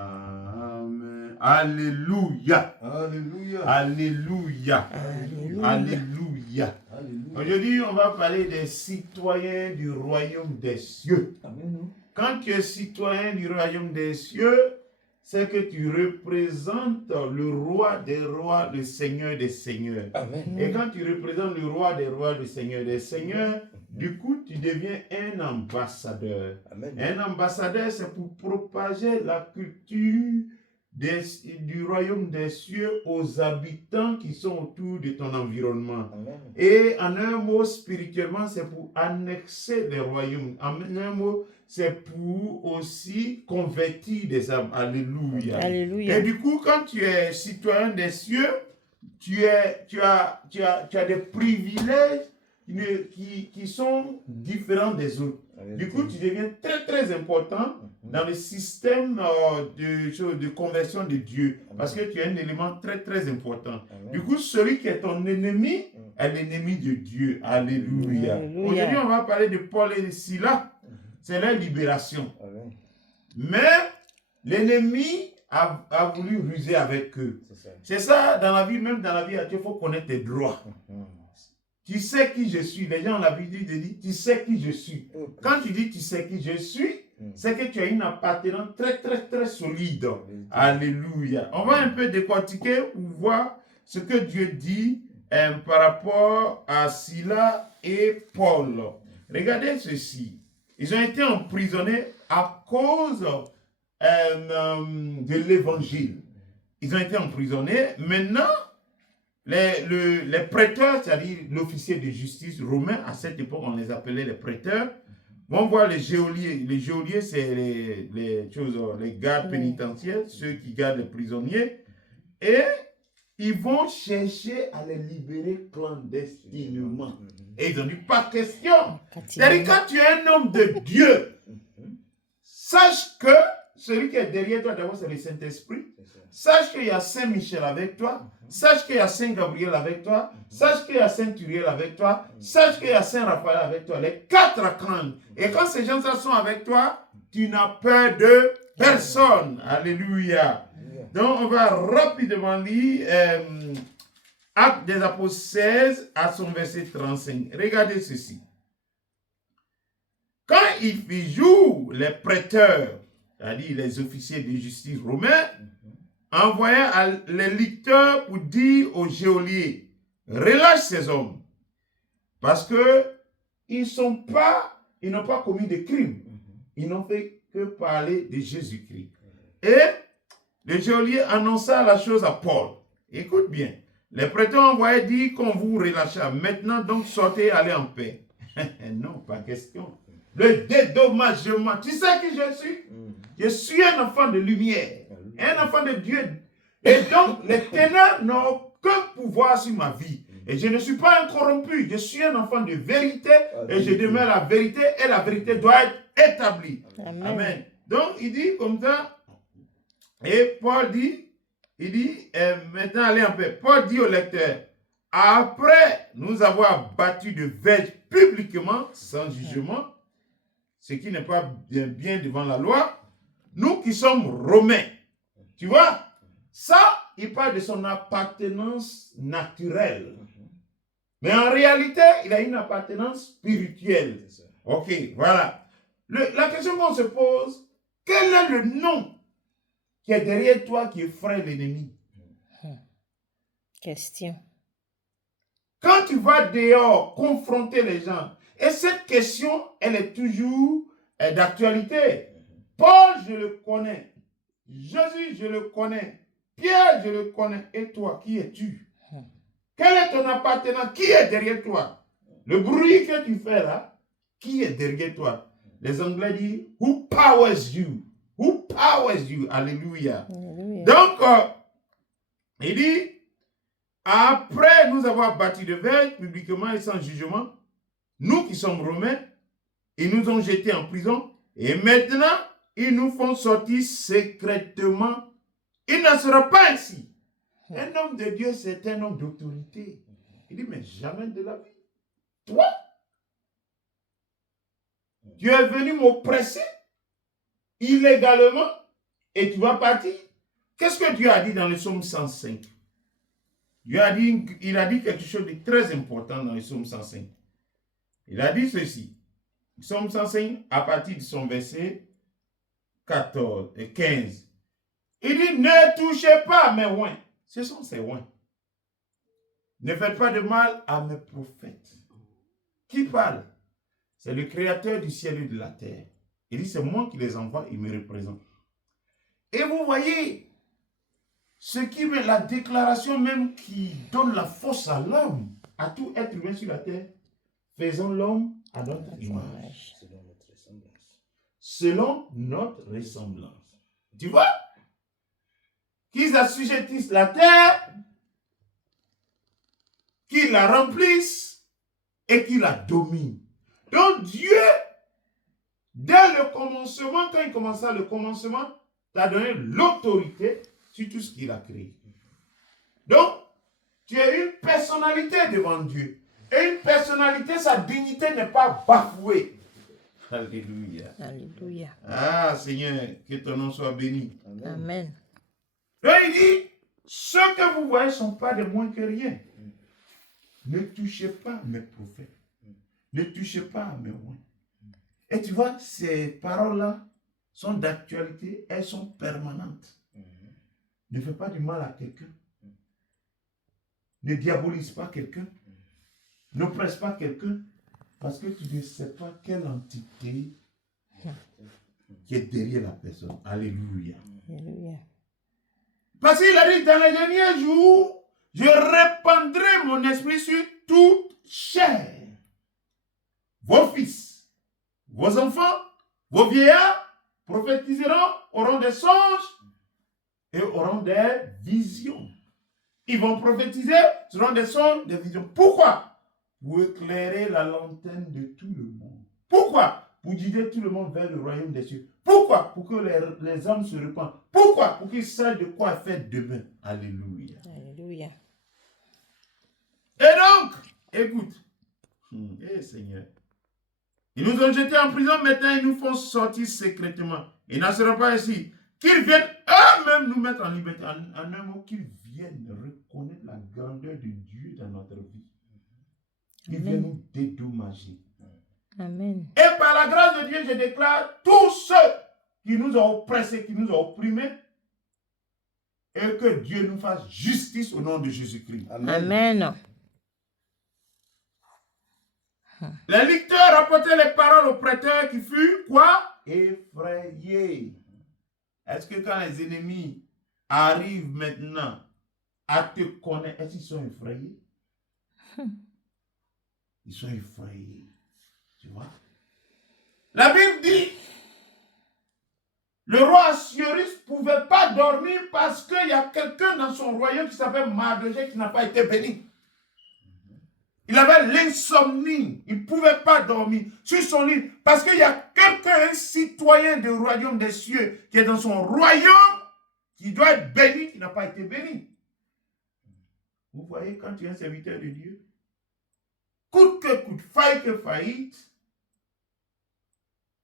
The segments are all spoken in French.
Amen. Alléluia. Alléluia. Alléluia. Alléluia. Alléluia. Alléluia. Aujourd'hui, on va parler des citoyens du royaume des cieux. Amen. Quand tu es citoyen du royaume des cieux, c'est que tu représentes le roi des rois, le seigneur des seigneurs. Amen. Et quand tu représentes le roi des rois, le seigneur des seigneurs, du coup, tu deviens un ambassadeur. Amen. Un ambassadeur, c'est pour propager la culture du royaume des cieux aux habitants qui sont autour de ton environnement. Amen. Et en un mot, spirituellement, c'est pour annexer les royaumes. En un mot, c'est pour aussi convertir des âmes. Alléluia. Alléluia. Et du coup, quand tu es citoyen des cieux, tu as des privilèges qui sont différents des autres. Du coup, tu deviens très très important dans le système de conversion de Dieu. Parce que tu es un élément très très important. Amen. Du coup, celui qui est ton ennemi est l'ennemi de Dieu. Alléluia. Alléluia. Aujourd'hui, on va parler de Paul et de Silas. C'est leur libération. Amen. Mais l'ennemi a voulu ruser avec eux. C'est ça. C'est ça, dans la vie, même dans la vie, il faut connaître tes droits. Tu sais qui je suis. Les gens ont l'habitude de dire, tu sais qui je suis. Quand tu dis tu sais qui je suis, c'est que tu as une appartenance très, très, très solide. Alléluia. On va un peu décortiquer pour voir ce que Dieu dit par rapport à Silas et Paul. Regardez ceci. Ils ont été emprisonnés à cause de l'évangile. Ils ont été emprisonnés. Maintenant, les prêteurs, c'est-à-dire l'officier de justice romain, à cette époque, on les appelait les prêteurs, vont voir les geôliers. Les geôliers, c'est les gardes pénitentiaires, ceux qui gardent les prisonniers. Et ils vont chercher à les libérer clandestinement. Et ils ont dit, pas question. C'est-à-dire, quand tu es un homme de Dieu, sache que celui qui est derrière toi, d'abord, c'est le Saint-Esprit. Sache qu'il y a Saint-Michel avec toi. Sache qu'il y a Saint-Gabriel avec toi. Sache qu'il y a Saint-Uriel avec toi. Sache qu'il y a Saint-Raphaël avec toi. Les 4 archanges. Et quand ces gens-là sont avec toi, tu n'as peur de personne. Alléluia. Donc, on va rapidement lire Actes des Apôtres 16 à son verset 35. Regardez ceci. Quand il fit jour, les prêteurs, c'est-à-dire les officiers de justice romains, envoyèrent les licteurs pour dire aux geôliers, relâche ces hommes, parce que ils n'ont pas commis de crime. Ils n'ont fait que parler de Jésus-Christ. Et le geôlier annonça la chose à Paul. Écoute bien. Les prêteurs envoyés dire qu'on vous relâcha. Maintenant donc sortez et allez en paix. Non, pas question. Le dédommagement. Tu sais qui je suis? Je suis un enfant de lumière. Un enfant de Dieu. Et donc les ténèbres n'ont aucun pouvoir sur ma vie. Et je ne suis pas incorrompu. Je suis un enfant de vérité. Et je demeure la vérité. Et la vérité doit être établie. Amen. Amen. Donc il dit comme ça. Et Paul dit, maintenant allez en paix. Paul dit au lecteur, après nous avoir battu de verge publiquement, sans jugement, ce qui n'est pas bien devant la loi, nous qui sommes romains, tu vois, ça, il parle de son appartenance naturelle. Mais en réalité, il a une appartenance spirituelle. Ok, voilà. La question qu'on se pose, quel est le nom qui est derrière toi qui effraie l'ennemi? Question. Quand tu vas dehors confronter les gens, et cette question, elle est toujours d'actualité. Paul, je le connais. Jésus, je le connais. Pierre, je le connais. Et toi, qui es-tu? Quelle est ton appartenance? Qui est derrière toi? Le bruit que tu fais là, qui est derrière toi? Les Anglais disent, who powers you? Who powers you? Alléluia. Alléluia. Donc, il dit, après nous avoir battu de verge publiquement et sans jugement, nous qui sommes romains, ils nous ont jetés en prison et maintenant, ils nous font sortir secrètement. Il ne sera pas ainsi. Un homme de Dieu, c'est un homme d'autorité. Il dit, mais jamais de la vie. Toi, tu es venu m'oppresser illégalement et tu vas partir. Qu'est-ce que Dieu a dit dans le psaume 105? Il a dit quelque chose de très important dans le psaume 105. Il a dit ceci. Le psaume 105, à partir de son verset 14 et 15. Il dit, ne touchez pas à mes oins. Ce sont ces oins. Ne faites pas de mal à mes prophètes. Qui parle? C'est le créateur du ciel et de la terre. Il dit, c'est moi qui les envoie, il me représente. Et vous voyez, ce qui met la déclaration même qui donne la force à l'homme, à tout être humain sur la terre, faisons l'homme à notre image. Selon notre ressemblance. Tu vois? Qu'ils assujettissent la terre, qu'ils la remplissent et qu'ils la dominent. Donc Dieu, dès le commencement, quand il commença le commencement, t'a donné l'autorité sur tout ce qu'il a créé. Donc, tu as une personnalité devant Dieu. Et une personnalité, sa dignité n'est pas bafouée. Alléluia. Alléluia. Ah, Seigneur, que ton nom soit béni. Amen. Donc, il dit, ceux que vous voyez ne sont pas de moins que rien. Ne touchez pas à mes prophètes. Ne touchez pas à mes oins. Et tu vois, ces paroles-là sont d'actualité, elles sont permanentes. Ne fais pas du mal à quelqu'un. Ne diabolise pas quelqu'un. N'oppresse pas quelqu'un. Parce que tu ne sais pas quelle entité qui est derrière la personne. Alléluia. Alléluia. Parce qu'il a dit, dans les derniers jours, je répandrai mon esprit sur toute chair. Vos fils, vos enfants, vos vieillards prophétiseront, auront des songes et auront des visions. Ils vont prophétiser, seront des songes, des visions. Pourquoi? Pour éclairer la lanterne de tout le monde. Pourquoi? Pour guider tout le monde vers le royaume des cieux. Pourquoi? Pour que les hommes se répandent. Pourquoi? Pour qu'ils sachent de quoi faire demain. Alléluia. Alléluia. Et donc, écoute. Seigneur. Ils nous ont jetés en prison, maintenant ils nous font sortir secrètement. Ils n'en seront pas ici. Qu'ils viennent eux-mêmes nous mettre en liberté. En un mot, qu'ils viennent reconnaître la grandeur de Dieu dans notre vie. Qu'ils viennent nous dédommager. Amen. Et par la grâce de Dieu, je déclare tous ceux qui nous ont oppressés, qui nous ont opprimés, et que Dieu nous fasse justice au nom de Jésus-Christ. Amen. Les lecteurs rapportaient les paroles au prêteur qui fut quoi? Effrayé. Est-ce que quand les ennemis arrivent maintenant à te connaître, est-ce qu'ils sont effrayés? Ils sont effrayés. Tu vois? La Bible dit, le roi Assuérus ne pouvait pas dormir parce qu'il y a quelqu'un dans son royaume qui s'appelle Mardochée qui n'a pas été béni. Il avait l'insomnie. Il ne pouvait pas dormir sur son lit parce qu'il y a quelqu'un, un citoyen du royaume des cieux qui est dans son royaume qui doit être béni, qui n'a pas été béni. Vous voyez, quand tu es un serviteur de Dieu, coûte que coûte, faille que faillite,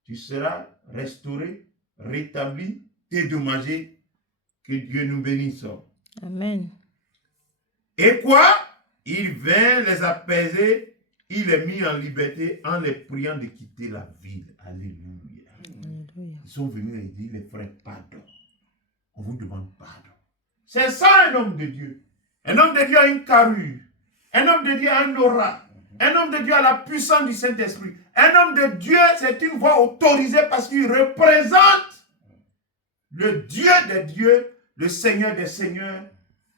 tu seras restauré, rétabli, dédommagé. Que Dieu nous bénisse. Amen. Et quoi? Il vint les apaiser, il les mit en liberté en les priant de quitter la ville. Alléluia. Alléluia. Ils sont venus et dire, les frères, pardon. On vous demande pardon. C'est ça un homme de Dieu. Un homme de Dieu a une carrure. Un homme de Dieu a un aura. Un homme de Dieu a la puissance du Saint-Esprit. Un homme de Dieu, c'est une voix autorisée parce qu'il représente le Dieu des dieux, le Seigneur des seigneurs,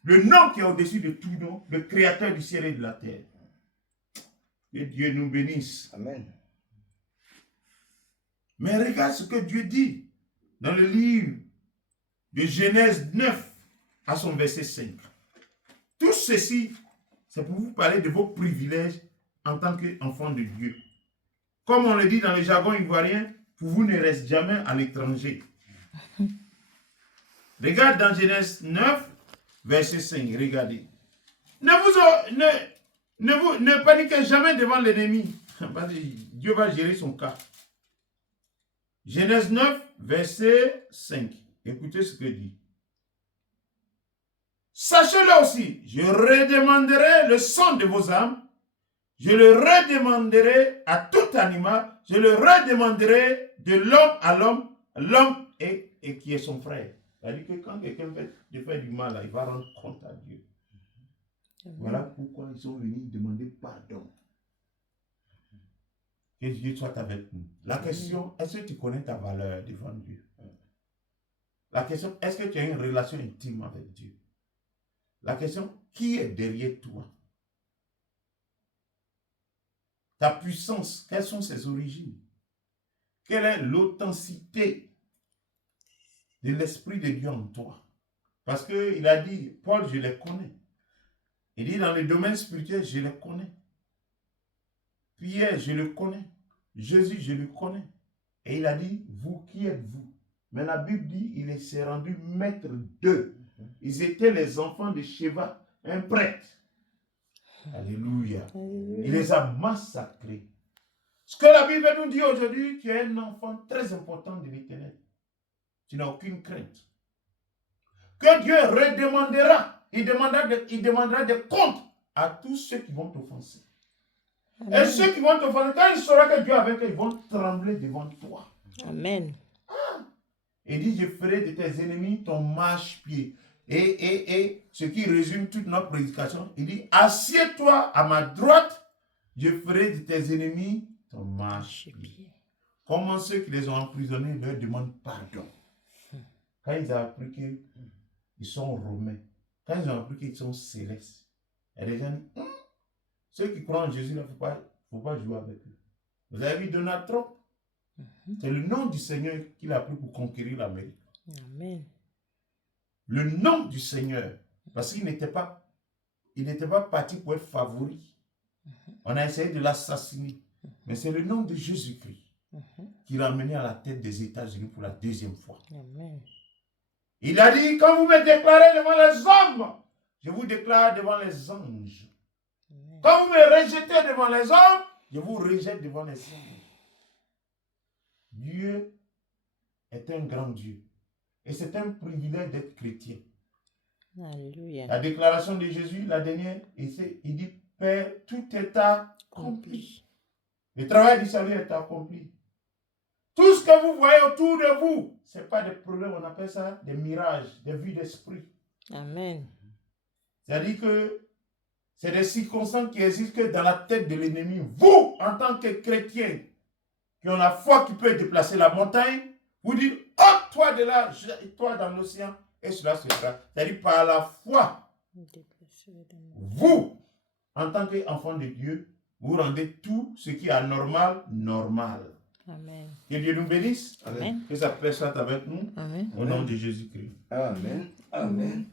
le nom qui est au-dessus de tout nom, le créateur du ciel et de la terre. Que Dieu nous bénisse. Amen. Mais regarde ce que Dieu dit dans le livre de Genèse 9 à son verset 5. Tout ceci, c'est pour vous parler de vos privilèges en tant qu'enfant de Dieu. Comme on le dit dans le jargon ivoirien, pour vous ne restez jamais à l'étranger. Regarde dans Genèse 9, verset 5, regardez. Ne paniquez jamais devant l'ennemi. Dieu va gérer son cas. Genèse 9, verset 5. écoutez ce que dit. Sachez-le aussi, je redemanderai le sang de vos âmes, je le redemanderai à tout animal, je le redemanderai de l'homme à l'homme, l'homme et qui est son frère. C'est-à-dire que quand quelqu'un fait du mal, il va rendre compte à Dieu. Voilà pourquoi ils sont venus demander pardon. Que Dieu soit avec nous. La question, est-ce que tu connais ta valeur devant Dieu? La question, est-ce que tu as une relation intime avec Dieu? La question, qui est derrière toi? Ta puissance, quelles sont ses origines? Quelle est l'authenticité de l'Esprit de Dieu en toi? Parce qu'il a dit, Paul, je les connais. Il dit, dans le domaine spirituel, je les connais. Pierre, je le connais. Jésus, je le connais. Et il a dit, vous, qui êtes-vous? Mais la Bible dit, il s'est rendu maître d'eux. Ils étaient les enfants de Sheva, un prêtre. Alléluia. Il les a massacrés. Ce que la Bible nous dit aujourd'hui, tu es un enfant très important de l'Éternel. Tu n'as aucune crainte. Que Dieu redemandera, il demandera des comptes à tous ceux qui vont t'offenser. Et ceux qui vont t'offenser, quand ils sauront que Dieu est avec eux, ils vont trembler devant toi. Amen. Il dit, je ferai de tes ennemis ton marche-pied. Et ce qui résume toute notre prédication, il dit, assieds-toi à ma droite, je ferai de tes ennemis ton marche-pied. Comment ceux qui les ont emprisonnés leur demandent pardon. Quand ils ont appris qu'ils sont romains, quand ils ont appris qu'ils sont célestes, et les gens disent, ceux qui croient en Jésus, il ne faut pas jouer avec eux. Vous avez vu Donald Trump? C'est le nom du Seigneur qu'il a pris pour conquérir l'Amérique. Amen. Le nom du Seigneur. Parce qu'il n'était pas parti pour être favori. On a essayé de l'assassiner. Mais c'est le nom de Jésus-Christ qui l'a amené à la tête des États-Unis pour la deuxième fois. Amen. Il a dit, quand vous me déclarez devant les hommes, je vous déclare devant les anges. Amen. Quand vous me rejetez devant les hommes, je vous rejette devant les anges. Dieu est un grand Dieu. Et c'est un privilège d'être chrétien. Alléluia. La déclaration de Jésus, la dernière, il dit, Père, tout est accompli. Le travail du salut est accompli. Tout ce que vous voyez autour de vous, ce n'est pas des problèmes, on appelle ça des mirages, des vues d'esprit. Amen. C'est-à-dire que c'est des circonstances qui existent que dans la tête de l'ennemi. Vous, en tant que chrétiens, qui ont la foi qui peut déplacer la montagne, vous dites, oh, toi de là, toi dans l'océan, et cela se fera. C'est-à-dire par la foi, vous, en tant qu'enfant de Dieu, vous rendez tout ce qui est anormal, normal. Amen. Que Dieu nous bénisse. Amen. Que sa paix soit avec nous. Amen. Au nom de Jésus-Christ. Amen. Amen.